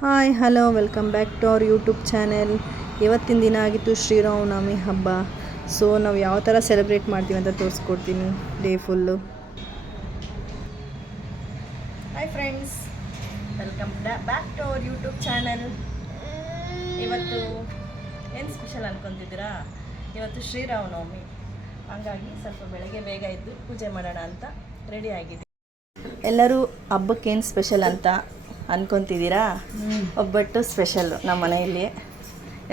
Hi hello welcome back to our YouTube channel. ಇವತ್ತಿನ ದಿನ ಆಗಿತ್ತು ಶ್ರೀರಾಮನವಮಿ ಹಬ್ಬ. ಸೊ ನಾವು ಯಾವ ಥರ ಸೆಲೆಬ್ರೇಟ್ ಮಾಡ್ತೀವಿ ಅಂತ ತೋರಿಸ್ಕೊಡ್ತೀನಿ day full. Hi friends, welcome back to our YouTube channel. ಇವತ್ತು ಏನು ಸ್ಪೆಷಲ್ ಅನ್ಕೊತಿದ್ದೀರಾ? ಇವತ್ತು ಶ್ರೀರಾಮನವಮಿ, ಹಾಗಾಗಿ ಸ್ವಲ್ಪ ಬೆಳಗ್ಗೆ ಬೇಗ ಎದ್ದು ಪೂಜೆ ಮಾಡೋಣ ಅಂತ ರೆಡಿ ಆಗಿದ್ದೀವಿ. ಎಲ್ಲರೂ ಹಬ್ಬಕ್ಕೇನು ಸ್ಪೆಷಲ್ ಅಂತ ಅನ್ಕೊತಿದ್ದೀರಾ? ಒಬ್ಬಟ್ಟು ಸ್ಪೆಷಲ್ಲು ನಮ್ಮ ಮನೆಯಲ್ಲಿ.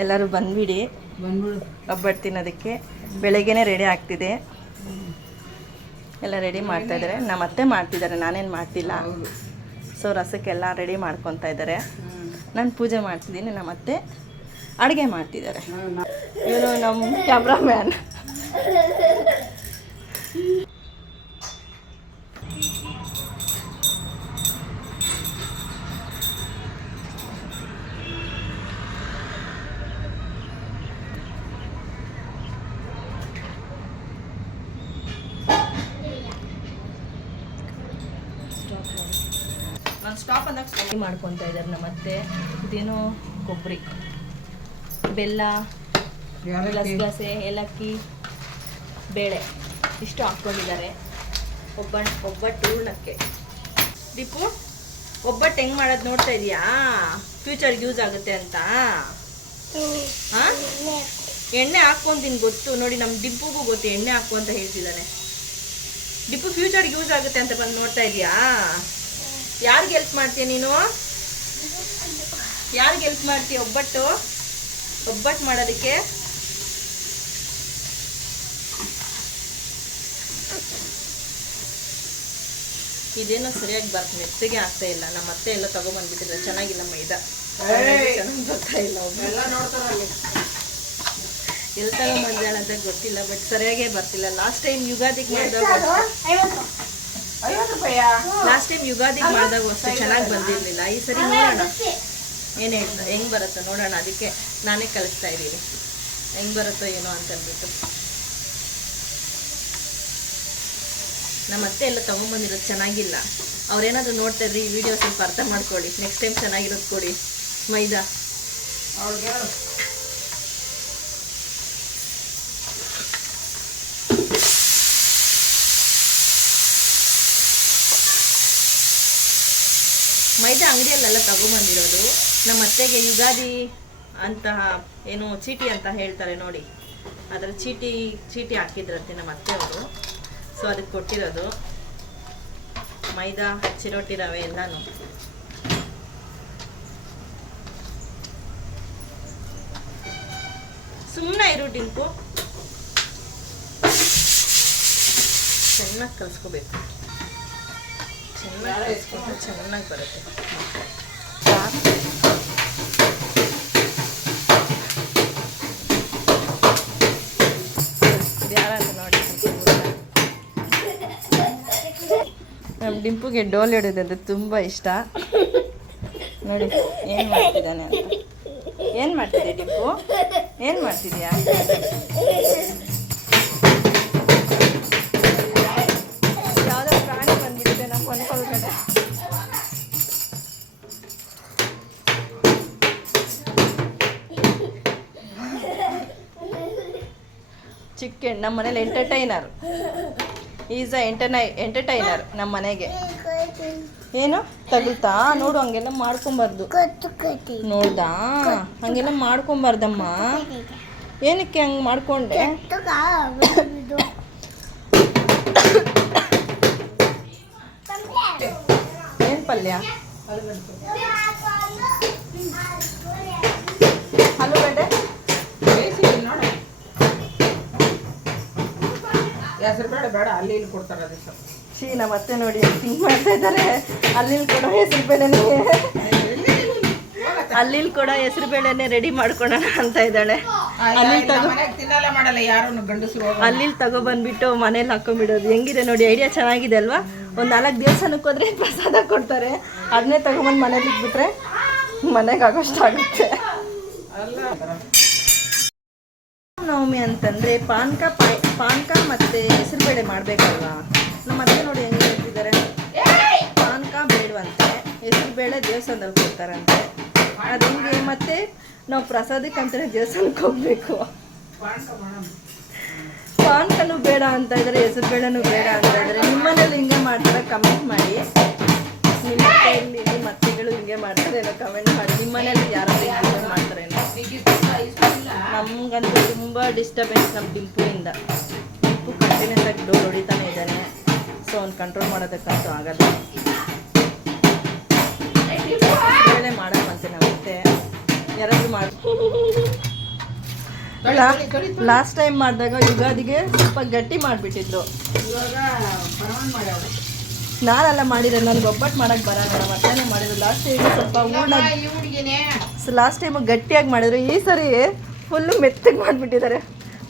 ಎಲ್ಲರೂ ಬಂದುಬಿಡಿ ಒಬ್ಬಟ್ಟು ತಿನ್ನೋದಕ್ಕೆ. ಬೆಳಗ್ಗೆನೇ ರೆಡಿ ಆಗ್ತಿದೆ, ಎಲ್ಲ ರೆಡಿ ಮಾಡ್ತಾಯಿದ್ದಾರೆ. ನಮ್ಮ ಅತ್ತೆ ಮಾಡ್ತಿದ್ದಾರೆ, ನಾನೇನು ಮಾಡ್ತಿಲ್ಲ. ಸೊ ರಸಕ್ಕೆಲ್ಲ ರೆಡಿ ಮಾಡ್ಕೊತಾ ಇದ್ದಾರೆ. ನಾನು ಪೂಜೆ ಮಾಡ್ತಿದ್ದೀನಿ, ನಮ್ಮ ಅತ್ತೆ ಅಡುಗೆ ಮಾಡ್ತಿದ್ದಾರೆ. ಇವರು ನಮ್ಮ ಕ್ಯಾಮ್ರಾಮ್ಯಾನ್. ನಾನು ಸ್ಟಾಪ್ ಅಂದಾಗ ಸ್ಟಡಿ ಮಾಡ್ಕೊತಾ ಇದ್ದಾರೆ ನಮ್ಮ ಅತ್ತೆ. ಇದೇನೋ ಕೊಬ್ಬರಿ, ಬೆಲ್ಲ, ಗಸಗಸೆ, ಏಲಕ್ಕಿ, ಬೇಳೆ ಇಷ್ಟು ಹಾಕ್ಕೊಂಡಿದ್ದಾರೆ ಒಬ್ಬಟ್ಟು ಹೂರ್ಣಕ್ಕೆ. ದೀಪು, ಒಬ್ಬಟ್ಟು ಹೆಂಗೆ ಮಾಡೋದು ನೋಡ್ತಾ ಇದೀಯಾ? ಫ್ಯೂಚರ್ಗೆ ಯೂಸ್ ಆಗುತ್ತೆ ಅಂತ. ಹಾಂ, ಎಣ್ಣೆ ಹಾಕ್ಕೊಂತೀನಿ ಗೊತ್ತು. ನೋಡಿ, ನಮ್ಮ ಡಿಪ್ಪುಗೂ ಗೊತ್ತು ಎಣ್ಣೆ ಹಾಕು ಅಂತ ಹೇಳ್ತಿದ್ದಾನೆ. ಡಿಪ್ಪು, ಫ್ಯೂಚರ್ಗೆ ಯೂಸ್ ಆಗುತ್ತೆ ಅಂತ ಬಂದು ನೋಡ್ತಾ ಇದೀಯಾ? ಯಾರಿಗೆ ಹೆಲ್ಪ್ ಮಾಡ್ತೀಯ ನೀನು? ಯಾರಿಗೆ ಹೆಲ್ಪ್ ಮಾಡ್ತೀಯ ಒಬ್ಬಟ್ಟು ಮಾಡೋದಕ್ಕೆ? ಇದೇನೋ ಸರಿಯಾಗಿ ಬರ್ತದೆ, ಮೆತ್ತಗೆ ಆಗ್ತಾ ಇಲ್ಲ. ನಮ್ಮ ಅತ್ತೆ ಎಲ್ಲ ತಗೊಂಡ್ಬಂದ್ಬಿಟ್ಟಿದ್ರೆ ಚೆನ್ನಾಗಿಲ್ಲ. ಮೈದಾ ಚೆನ್ನಾಗಿ ಬರ್ತಾ ಇಲ್ಲ. ಎಲ್ಲಿ ತಗೊಂಡ್ಬಂದಾಳ ಅಂತ ಗೊತ್ತಿಲ್ಲ, ಬಟ್ ಸರಿಯಾಗೇ ಬರ್ತಿಲ್ಲ. ಲಾಸ್ಟ್ ಟೈಮ್ ಯುಗಾದಿಗೆ ಮಾಡಿದಾಗ ಅಷ್ಟೇ ಚೆನ್ನಾಗಿ ಬಂದಿರಲಿಲ್ಲ. ಈ ಸರಿ ನೋಡೋಣ ಏನು ಹೇಳ್ತಾ ಹೆಂಗೆ ಬರುತ್ತೋ ನೋಡೋಣ. ಅದಕ್ಕೆ ನಾನೇ ಕಲಿಸ್ತಾ ಇದ್ದೀನಿ, ಹೆಂಗೆ ಬರುತ್ತೋ ಏನೋ ಅಂತಂದ್ಬಿಟ್ಟು. ನಮ್ಮ ಅತ್ತೆ ಎಲ್ಲ ತೊಗೊಂಬಂದಿರೋದು ಚೆನ್ನಾಗಿಲ್ಲ. ಅವ್ರೇನಾದರೂ ನೋಡ್ತಾ ಇದ್ರಿ ಈ ವಿಡಿಯೋ ಸ್ವಲ್ಪ ಅರ್ಥ ಮಾಡ್ಕೊಳ್ಳಿ. ನೆಕ್ಸ್ಟ್ ಟೈಮ್ ಚೆನ್ನಾಗಿರೋದು ಕೊಡಿ. ಮೈದಾ ಮೈದಾ ಅಂಗಡಿಯಲ್ಲೆಲ್ಲ ತಗೊಂಬಂದಿರೋದು. ನಮ್ಮ ಅತ್ತೆಗೆ ಯುಗಾದಿ ಅಂತಹ ಏನು ಚೀಟಿ ಅಂತ ಹೇಳ್ತಾರೆ ನೋಡಿ, ಅದರ ಚೀಟಿ ಹಾಕಿದ್ರಂತೆ ನಮ್ಮ ಅತ್ತೆಯವರು. ಸೊ ಅದಕ್ಕೆ ಕೊಟ್ಟಿರೋದು ಮೈದಾ, ಚಿರೋಟಿ ರವೆ ಎಲ್ಲಾನು. ಸುಮ್ಮನೆ ಇರು ಡಿಂಕು, ಚೆನ್ನಾಗಿ ಕಲಿಸ್ಕೋಬೇಕು. ಚೆನ್ನಾಗಿ ಕಲಿಸ್ಕೊಂಡ್ರೆ ಚೆನ್ನಾಗಿ ಬರುತ್ತೆ. ಯಾರಂತ ನೋಡಿ, ನಮ್ಮ ಡಿಂಪುಗೆ ಡೋಲ್ ಹಿಡಿಯೋದು ತುಂಬ ಇಷ್ಟ. ನೋಡಿ ಏನು ಮಾಡ್ತಿದ್ದಾನೆ ಅಂತ. ಏನು ಮಾಡ್ತಿದ್ದೆ ಡಿಂಪು? ಏನು ಮಾಡ್ತಿದ್ಯಾ? ಯಾವುದೋ ಪ್ರಾಣಿ ಬಂದ್ಬಿಟ್ಟಿದೆ ನಮ್ಮ ಮನೆ ಒಳಗಡೆ. ಚಿಕ್ಕ ನಮ್ಮ ಮನೇಲಿ ಎಂಟರ್ಟೈನರ್, ಈಸ್ ಎಂಟರ್ಟೈನರ್ ನಮ್ಮ ಮನೆಗೆ. ಏನು ತಗುಲ್ತಾ? ನೋಡು, ಹಂಗೆಲ್ಲ ಮಾಡ್ಕೊಬಾರ್ದು. ನೋಡ್ದಾ? ಹಂಗೆಲ್ಲ ಮಾಡ್ಕೊಬಾರ್ದಮ್ಮ. ಏನಕ್ಕೆ ಹಂಗೆ ಮಾಡ್ಕೊಂಡೆ? ಏನು ಪಲ್ಯ? ಆಲೂಗಡ್ಡೆ ಹೆಸರು ಬೇಡ, ಅಲ್ಲಿ ಇಲ್ಲಿ ಕೊಡ್ತಾರೆ. ನಮ್ಮ ಅತ್ತೆ ನೋಡಿ ಥಿಂಕ್ ಮಾಡ್ತಾ ಇದ್ದಾರೆ. ಅಲ್ಲಿ ಕೊಡೋ ಹೆಸರು ಬೇಳೆನೇ ರೆಡಿ ಮಾಡ್ಕೊಳೋಣ ಅಂತ ಇದ್ದಾಳೆ. ಅಲ್ಲಿ ತಗೊಬಂದ್ಬಿಟ್ಟು ಮನೇಲಿ ಹಾಕೊಂಡ್ಬಿಡೋದು. ಹೆಂಗಿದೆ ನೋಡಿ, ಐಡಿಯಾ ಚೆನ್ನಾಗಿದೆ ಅಲ್ವಾ? ಒಂದು 4 ದೇವಸ್ಥಾನಕ್ಕೆ ಹೋದ್ರೆ ಪ್ರಸಾದ ಕೊಡ್ತಾರೆ, ಅದನ್ನೇ ತಗೊಂಬಂದು ಮನೇಲಿ ಇಟ್ಬಿಟ್ರೆ ಮನೆಗೆ ಆಗೋಷ್ಟು ಆಗುತ್ತೆ. ನವಮಿ ಅಂತಂದರೆ ಪಾನಕ ಮತ್ತು ಹೆಸರುಬೇಳೆ ಮಾಡಬೇಕಲ್ವಾ? ನಮ್ಮ ಅತ್ತೆ ನೋಡಿ ಹೆಂಗೆ ಹೇಳ್ತಿದ್ದಾರೆ. ಪಾನಕ ಬೇಡವಂತೆ, ಹೆಸರುಬೇಳೆ ದೇವಸ್ಥಾನದಲ್ಲಿ ಕೊಡ್ತಾರಂತೆ. ಅದು ಹಿಂಗೆ ಮತ್ತೆ ನಾವು ಪ್ರಸಾದಕ್ಕೆ ಅಂತಾನೆ ದೇವಸ್ಥಾನಕ್ಕೆ ಹೋಗ್ಬೇಕು. ಪಾನ್ಕನು ಬೇಡ ಅಂತ ಇದ್ದಾರೆ, ಹೆಸರು ಬೇಡನೂ ಬೇಡ ಅಂತ ಇದ್ದಾರೆ. ನಿಮ್ಮನೇಲಿ ಹಿಂಗೆ ಮಾಡ್ತಾರೆ ಕಮೆಂಟ್ ಮಾಡಿ. ನಿಮ್ಮ ಅತ್ತೆಗಳು ಹಿಂಗೆ ಮಾಡ್ತಾರೆ ಏನೋ ಕಮೆಂಟ್ ಮಾಡಿ. ನಿಮ್ಮನೇಲಿ ಯಾರಾದ್ರೂ ಹಿಂಗೆ ಮಾಡ್ತಾರೇನೋ. ನಮಗಂತೂ ತುಂಬ ಡಿಸ್ಟರ್ಬೆನ್ಸ್ ನಮ್ಮ ಡಿಂಪುವಿಂದ. ಡಿಂಪು ಕಂಟಿನ್ಯೂಸ್ ಆಗಿ ಡೋರ್ ಹೊಡಿತಾನೆ ಇದ್ದಾನೆ. ಸೊ ಅವ್ನು ಕಂಟ್ರೋಲ್ ಮಾಡೋದಕ್ಕಂತೂ ಆಗಲ್ಲ. ಬೇಳೆ ಮಾಡೋಕ್ಕಂತೆ ಮತ್ತೆ ಯಾರಾದ್ರೂ ಮಾಡಿ. ಲಾಸ್ಟ್ ಟೈಮ್ ಮಾಡಿದಾಗ ಯುಗಾದಿಗೆ ಸ್ವಲ್ಪ ಗಟ್ಟಿ ಮಾಡಿಬಿಟ್ಟಿದ್ರು. ನಾನೆಲ್ಲ ಮಾಡಿರೋದು, ನನಗೆ ಒಬ್ಬಟ್ಟು ಮಾಡೋಕ್ಕೆ ಬರೋಣ. ಮತ್ತೇನೆ ಮಾಡಿದ್ರು ಲಾಸ್ಟ್ ಟೈಮ್ ಸ್ವಲ್ಪ ಹೂರ್ಣ. ಲಾಸ್ಟ್ ಟೈಮು ಗಟ್ಟಿಯಾಗಿ ಮಾಡಿದ್ರು, ಈ ಸರಿ ಫುಲ್ಲು ಮೆತ್ತಗೆ ಮಾಡಿಬಿಟ್ಟಿದ್ದಾರೆ.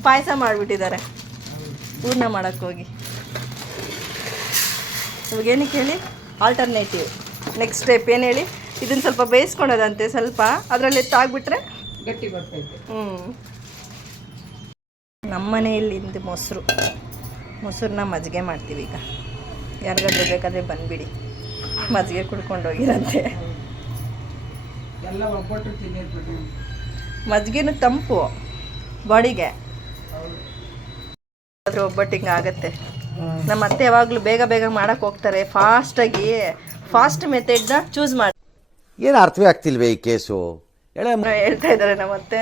ಪಾಯಸ ಮಾಡಿಬಿಟ್ಟಿದ್ದಾರೆ ಹೂರ್ಣ ಮಾಡೋಕ್ಕೆ ಹೋಗಿ. ಇವಾಗ ಏನಕ್ಕೆ ಹೇಳಿ, ಆಲ್ಟರ್ನೇಟಿವ್ ನೆಕ್ಸ್ಟ್ ಸ್ಟೆಪ್ ಏನು ಹೇಳಿ, ಇದನ್ನು ಸ್ವಲ್ಪ ಬೇಯಿಸ್ಕೊಳೋದಂತೆ. ಸ್ವಲ್ಪ ಅದರಲ್ಲಿ ಎತ್ತಾಗ್ಬಿಟ್ರೆ ಗಟ್ಟಿ ಬರ್ತೈತೆ. ನಮ್ಮ ಮನೆಯಲ್ಲಿಂದು ಮೊಸರನ್ನ ಮಜ್ಜಿಗೆ ಮಾಡ್ತೀವಿ. ಈಗ ಯಾರಿಗಾದ್ರೂ ಬೇಕಾದರೆ ಬಂದುಬಿಡಿ, ಮಜ್ಜಿಗೆ ಕುಡ್ಕೊಂಡು ಹೋಗಿರಂತೆ. ಎಲ್ಲ ಒಬ್ಬಟ್ಟು ತಿನ್ನಿರ್ಬಿಟ್ಟು ಮಜ್ಜಿಗೆನೂ ತಂಪು ಬಾಡಿಗೆ. ಆದರೂ ಒಬ್ಬಟ್ಟು ಹಿಂಗೆ ಆಗುತ್ತೆ. ನಮ್ಮ ಅತ್ತೆ ಯಾವಾಗಲೂ ಬೇಗ ಬೇಗ ಮಾಡೋಕ್ಕೆ ಹೋಗ್ತಾರೆ. ಫಾಸ್ಟ್ ಮೆಥಡ್ನ ಚೂಸ್ ಮಾಡಿ. ಏನು ಅರ್ಥವೇ ಆಗ್ತಿಲ್ವೇ ಈ ಕೇಸು? ಹೇಳ್ತಾ ಇದ್ದಾರೆ ನಮ್ಮತ್ತೆ.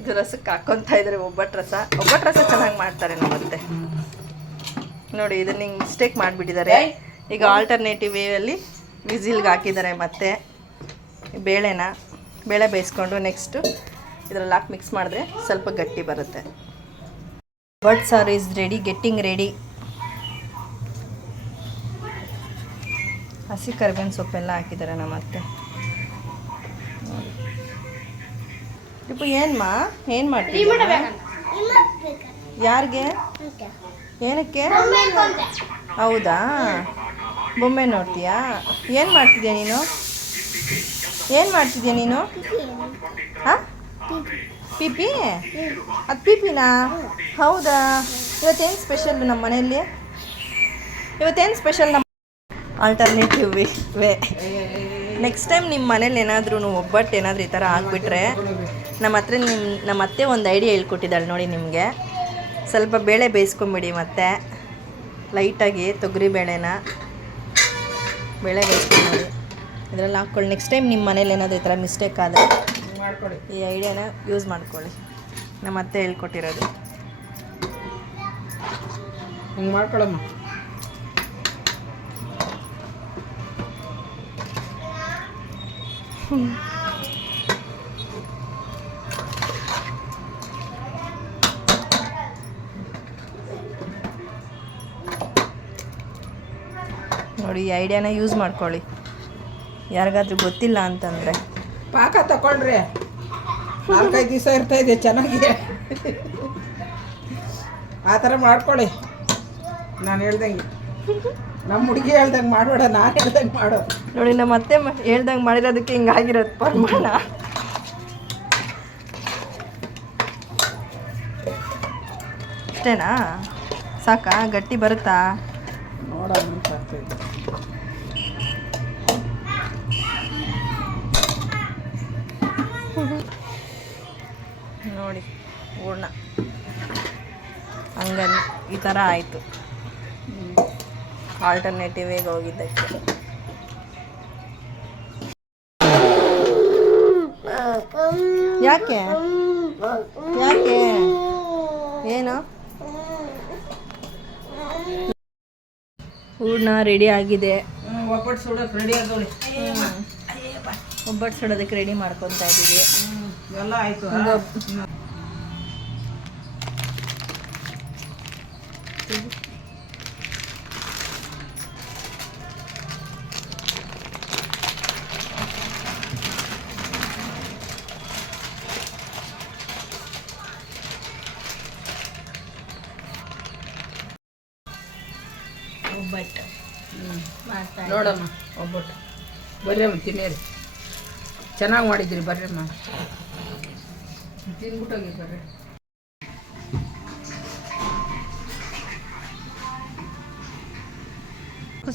ಇದು ರಸಕ್ಕೆ ಹಾಕ್ಕೊತಾ ಇದ್ದಾರೆ ಒಬ್ಬಟ್ಟು ರಸ ಚೆನ್ನಾಗಿ ಮಾಡ್ತಾರೆ ನಮ್ಮತ್ತೆ. ನೋಡಿ ಇದನ್ನ ಹಿಂಗೆ ಮಿಸ್ಟೇಕ್ ಮಾಡಿಬಿಟ್ಟಿದ್ದಾರೆ. ಈಗ ಆಲ್ಟರ್ನೇಟಿವ್ ವೇಯಲ್ಲಿ ವಿಸಿಲ್ಗೆ ಹಾಕಿದ್ದಾರೆ. ಮತ್ತೆ ಬೇಳೆ ಬೇಯಿಸ್ಕೊಂಡು ನೆಕ್ಸ್ಟು ಇದರಲ್ಲಿ ಹಾಕಿ ಮಿಕ್ಸ್ ಮಾಡಿದ್ರೆ ಸ್ವಲ್ಪ ಗಟ್ಟಿ ಬರುತ್ತೆ. ಬಟ್ ಸಾರು ಇಸ್ ರೆಡಿ, ಗೆಟ್ಟಿಂಗ್ ರೆಡಿ. ಹಸಿ ಕರಿಬೇವಿನ ಸೊಪ್ಪೆಲ್ಲ ಹಾಕಿದ್ದಾರೆ ನಮ್ಮತ್ತೆ. ಇಪ್ಪ ಏನು ಮಾಡ್ತೀವಿ? ಯಾರಿಗೆ? ಏನಕ್ಕೆ? ಹೌದಾ, ಬೊಮ್ಮೆ ನೋಡ್ತೀಯಾ? ಏನು ಮಾಡ್ತಿದ್ಯಾ ನೀನು? ಹಾಂ, ಪಿಪಿ? ಅದು ಪಿಪಿನಾ? ಹೌದಾ? ಇವತ್ತೇನು ಸ್ಪೆಷಲ್ ನಮ್ಮ ಮನೆಯಲ್ಲಿ? ನಮ್ಮ ಆಲ್ಟರ್ನೇಟಿವ್ ವೇ. ನೆಕ್ಸ್ಟ್ ಟೈಮ್ ನಿಮ್ಮ ಮನೇಲಿ ಏನಾದ್ರೂ ಒಬ್ಬಟ್ಟು ಏನಾದರೂ ಈ ಥರ ಆಗಿಬಿಟ್ರೆ ನಮ್ಮ ಅತ್ತೆ ಒಂದು ಐಡಿಯಾ ಹೇಳ್ಕೊಟ್ಟಿದ್ದಾಳೆ ನೋಡಿ ನಿಮಗೆ. ಸ್ವಲ್ಪ ಬೇಳೆ ಬೇಯಿಸ್ಕೊಂಬಿಡಿ, ಮತ್ತು ಲೈಟಾಗಿ ತೊಗರಿ ಬೇಳೆ ಬೇಯಿಸ್ಕೊಂಬಿಡಿ, ಇದರಲ್ಲಿ ಹಾಕ್ಕೊಳ್ಳಿ. ನೆಕ್ಸ್ಟ್ ಟೈಮ್ ನಿಮ್ಮ ಮನೇಲಿ ಏನಾದರೂ ಈ ಥರ ಮಿಸ್ಟೇಕ್ ಆದರೆ ಈ ಐಡಿಯಾನ ಯೂಸ್ ಮಾಡ್ಕೊಳ್ಳಿ. ನಮ್ಮ ಅತ್ತೆ ಹೇಳ್ಕೊಟ್ಟಿರೋದು. ಹಿಂಗೆ ಮಾಡ್ಕೊಳಮ್ಮ. ನೋಡಿ ಈ ಐಡಿಯಾನ ಯೂಸ್ ಮಾಡ್ಕೊಳ್ಳಿ. ಯಾರಿಗಾದ್ರೂ ಗೊತ್ತಿಲ್ಲ ಅಂತಂದರೆ ಪಾಕ ತಗೊಳ್ರಿ, 4-5 ದಿವಸ ಇರ್ತಾಯಿದೆ ಚೆನ್ನಾಗಿ. ಆ ಥರ ಮಾಡ್ಕೊಳ್ಳಿ. ನಾನು ಹೇಳ್ದಂಗೆ, ನಮ್ಮ ಹುಡುಗಿ ಹೇಳ್ದಂಗೆ ಮಾಡಬೇಡ, ನಾನು ಹೇಳ್ದಂಗೆ ಮಾಡೋ. ನೋಡಿ ನಮ್ಮ ಅತ್ತೆ ಹೇಳ್ದಂಗೆ ಮಾಡಿರೋದಕ್ಕೆ ಹಿಂಗಾಗಿರೋದು ಪ್ರಮಾಣ. ಅಷ್ಟೇನಾ? ಸಾಕಾ? ಗಟ್ಟಿ ಬರುತ್ತಾ ನೋಡೋಣ. ಆಗ್ತೈತೆ. ನೋಡಿ ಹೂರ್ಣ ಹಂಗ ಈ ಥರ ಆಯಿತು. ಆಲ್ಟರ್ನೇಟಿವ್ ಆಗಿ ಹೋಗಿದ್ದಕ್ಕೆ. ಯಾಕೆ ಏನು? ಹೂರ್ಣ ರೆಡಿ ಆಗಿದೆ. ಒಬ್ಬಟ್ಟು ಸುಡೋಕೆ ರೆಡಿ ಆಗೋಳಿ. ಒಬ್ಬಟ್ಟು ಸುಡೋದಕ್ಕೆ ರೆಡಿ ಮಾಡ್ಕೊತಾ ಇದ್ದೀವಿ. ಎಲ್ಲ ಆಯಿತು. ಒಬ್ಬಟ್ಟು ಮಾಡ್ತಾ ನೋಡಮ್ಮ, ಒಬ್ಬಟ್ಟು ಬರ್ರಿ ಅಮ್ಮ ತಿನ್ನಿರಿ. ಚೆನ್ನಾಗಿ ಮಾಡಿದ್ದೀರಿ, ಬರ್ರಿ ಅಮ್ಮ ತಿನ್ಬಿಟ್ಟೋಗಿ ಬರ್ರಿ.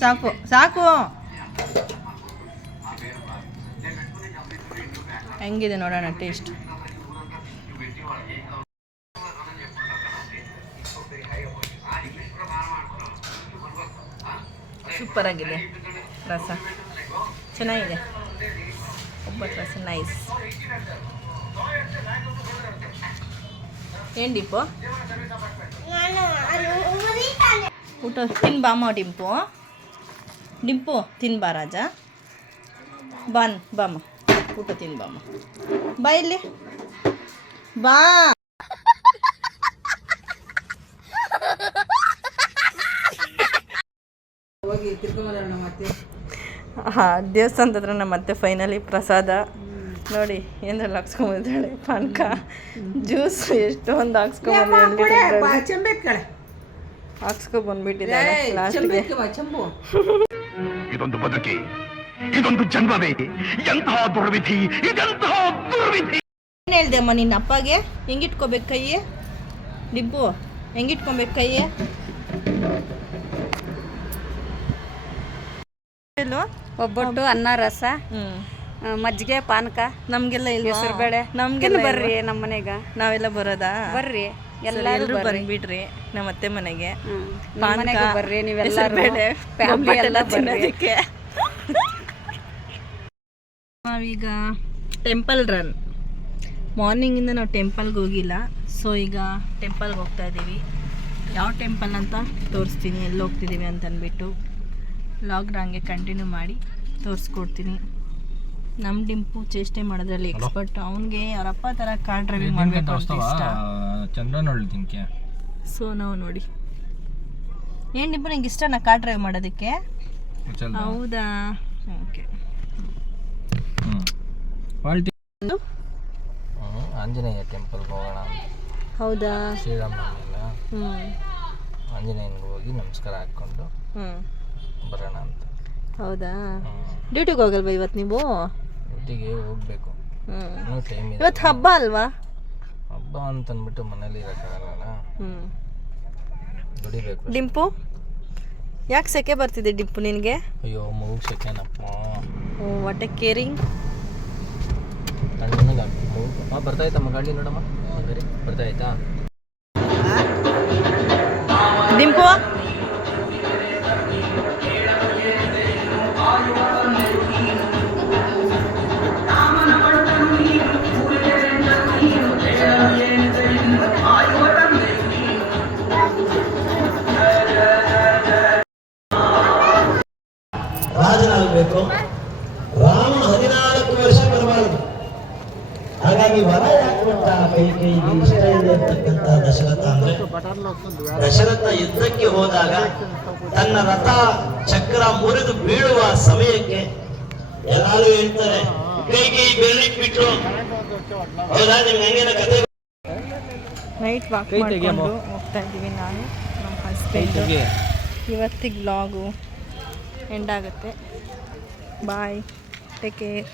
ಸಾಕು ಸಾಕು. ಹೆಂಗಿದೆ ನೋಡೋಣ ಟೇಸ್ಟ್. ಸೂಪರ್ ಆಗಿದೆ ರಸ, ಚೆನ್ನಾಗಿದೆ. ಒಬ್ಬಟ್ಟು ರಸ ನೈಸ್. ಏನು ಡಿಂಪು ಊಟ ತಿನ್ಬಾಮ ಡಿಂಪು ತಿನ್ಬಾ ರಾಜ, ಬಾಮ್ಮ ಊಟ ತಿನ್ಬಾಮ್ಮ, ಬಾ ಇಲ್ಲಿ ಬಾ. ಹೋಗಿ ತಿರ್ಕೊಂಬರೋಣ ಮತ್ತೆ. ಹಾಂ, ದೇವಸ್ಥಾನದ ಹತ್ರ ನಮ್ಮ ಮತ್ತೆ ಫೈನಲಿ ಪ್ರಸಾದ ನೋಡಿ ಏನೆಲ್ಲ ಹಾಕ್ಸ್ಕೊಂಬಂದಿದ್ದಾಳೆ. ಪಾನಕ, ಜ್ಯೂಸ್ ಎಷ್ಟೊಂದು ಹಾಕ್ಸ್ಕೊಂಡ್ಬಂದ್ಬಿಟ್ಟಿದ್ದಾಳೆ ಲಾಸ್ಟ್ಗೆ. ಇದೊಂದು ಬದುಕಿ, ಇದೊಂದು ಜನ್ಮವೇ, ಎಂತಹ ದುರ್ವಿಧಿ, ಇದೆಂತಹ ದುರ್ವಿಧಿ. ಏನು ಹೇಳ್ದೆ ಅಮ್ಮ ನಿನ್ನ ಅಪ್ಪಗೆ? ಹೆಂಗಿಟ್ಕೋಬೇಕು ಕೈಯೇ ಡಿಬ್ಬು, ಹೆಂಗಿಟ್ಕೊಬೇಕು ಕೈಯೇ? ಒಬ್ಬಟ್ಟು, ಅನ್ನ, ರಸ, ಮಜ್ಜಿಗೆ, ಪಾನಕ, ನಮಗೆಲ್ಲ ಇಲ್ಲ ಹೆಸರುಬೇಳೆ. ನಮ್ಗೆಲ್ಲ ಬರ್ರಿ ನಮ್ಮ ಮನೆಗೆ, ನಾವೆಲ್ಲ ಬರೋದಾ? ಬರ್ರಿ ಎಲ್ಲರೂ ಬಂದ್ಬಿಡ್ರಿ ನಮ್ಮ ಅತ್ತೆ ಮನೆಗೆ. ನಮ್ಮ ಮನೆಗೆ ಬರ್ರಿ ನೀವೆಲ್ಲರೂ, ಫ್ಯಾಮಿಲಿ ಎಲ್ಲ ತಿನ್ನೋದಕ್ಕೆ. ನಾವೀಗ ಟೆಂಪಲ್ ರನ್, ಮಾರ್ನಿಂಗಿಂದ ನಾವು ಟೆಂಪಲ್ಗೆ ಹೋಗಿಲ್ಲ. ಸೊ ಈಗ ಟೆಂಪಲ್ಗೆ ಹೋಗ್ತಾ ಇದ್ದೀವಿ. ಯಾವ ಟೆಂಪಲ್ ಅಂತ ತೋರಿಸ್ತೀನಿ, ಎಲ್ಲಿ ಹೋಗ್ತಿದ್ದೀವಿ ಅಂತ ಅಂದ್ಬಿಟ್ಟು. ಲಾಗ್ನ ಹಂಗೆ ಕಂಟಿನ್ಯೂ ಮಾಡಿ ತೋರಿಸ್ಕೊಡ್ತೀನಿ. ನಮ್ಮ ಡಿಂಪು ಚೇಷ್ಟೆ ಮಾಡೋದ್ರಲ್ಲಿ ಎಕ್ಸ್ಪರ್ಟ್. ಅವನಿಗೆ ಅವರಪ್ಪ ಥರ ಕಾರ್ ಡ್ರೈವಿಂಗ್ ಮಾಡಬೇಕು ಅಂತ ಇಷ್ಟ. ಸೊ ನಾವು ನೋಡಿ, ಏನು ಡಿಂಪು ನಿಂಗೆ ಇಷ್ಟನಾ ಕಾರ್ ಡ್ರೈವ್ ಮಾಡೋದಕ್ಕೆ? ಹೌದಾ, ಓಕೆ. ಆಂಜನೇಯ ಟೆಂಪಲ್ಗೆ ಹೋಗೋಣ. ಹೌದಾ? ಶ್ರೀರಾಮ ಆಂಜನೇಯನಿಗೆ ಹೋಗಿ ನಮಸ್ಕಾರ ಹಾಕ್ಕೊಂಡು ಬರೋಣ ಅಂತ. ಹೌದಾ? ಡ್ಯೂಟಿಗೆ ಹೋಗಲ್ವಾ ಇವತ್ತು ನೀವು? ಡ್ಯೂಟಿಗೆ ಹೋಗ್ಬೇಕು, ಇನ್ನೂ ಟೈಮ್ ಇದೆ. ಇವತ್ತು ಹಬ್ಬ ಅಲ್ವಾ? ಹಬ್ಬ ಅಂತಂದ್ಬಿಟ್ಟು ಮನೇಲಿ ಇರೋಕ್ಕಾಗಲ್ಲ, ದುಡಿಬೇಕು. ಡಿಂಪು ಯಾಕೆ ಸೆಕೆ ಬರ್ತಿದೆ ಡಿಂಪು ನಿನಗೆ? ಅಯ್ಯೋ ಮಗು ಸೆಕೆನಪ್ಪ. What A caring. ತಣ್ಣಗೆ ಮಗು ಬರ್ತಾಯ್ತಮ್ಮ, ಗಾಡಿ ನೋಡಮ್ಮ, ಬರೀ ಬರ್ತಾಯ್ತಾ ಡಿಂಪು? ರಾಜನಾಗಬೇಕು. ರಾಮ 14 ವರ್ಷ ಬರಬಾರದು. ಹಾಗಾಗಿ ವರ ಯಾಕೊಂಡ ಕೈಗೆ ಇಷ್ಟ ಇದೆ ಅಂತಕ್ಕಂಥ ದಶರಥ ಅಂದ್ರೆ, ದಶರಥ ಯುದ್ಧಕ್ಕೆ ಹೋದಾಗ ತನ್ನ ರಥ ಚಕ್ರ ಮುರಿದು ಬೀಳುವ ಸಮಯಕ್ಕೆ ಎಲ್ಲಾರು ಹೇಳ್ತಾರೆ ಕೈಗೆ ಬೆರಳಿಟ್ಬಿಟ್ರು. ಹೌದಾ? ನಿಮ್ಗೆ ಹಂಗೇನ ಕತೆ? ನೈಟ್ ವಾಕ್ ಮಾಡಿಕೊಂಡು ಹೋಗ್ತಾ ಇದ್ದೀವಿ ನಾನು, ನಮ್ಮ ಹಸ್ಬೆಂಡ್. ಇವತ್ತಿಗೆ ಬ್ಲಾಗು ಎಂಡ್ ಆಗುತ್ತೆ. ಬಾಯ್, ಟೇಕ್ ಕೇರ್.